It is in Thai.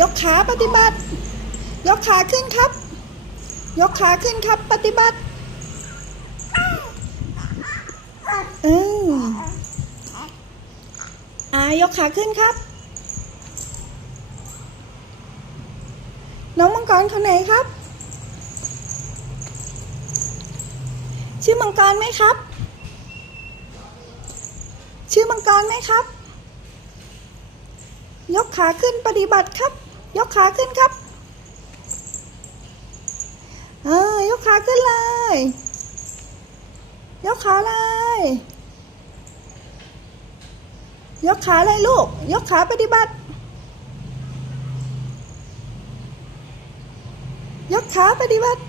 ยกขาปฏิบัติ ยกขาขึ้นครับ ยกขาขึ้นครับปฏิบัติเอออ่ายกขาขึ้นครับ น้องมังกรคนไหนครับ ชื่อมังกรไหมครับ ชื่อมังกรไหมครับ ยกขาขึ้นปฏิบัติครับ ยกขาขึ้นครับ เออยกขาขึ้นเลย ยกขาเลย ยกขาเลยลูก ยกขาปฏิบัติ ยกขาปฏิบัติ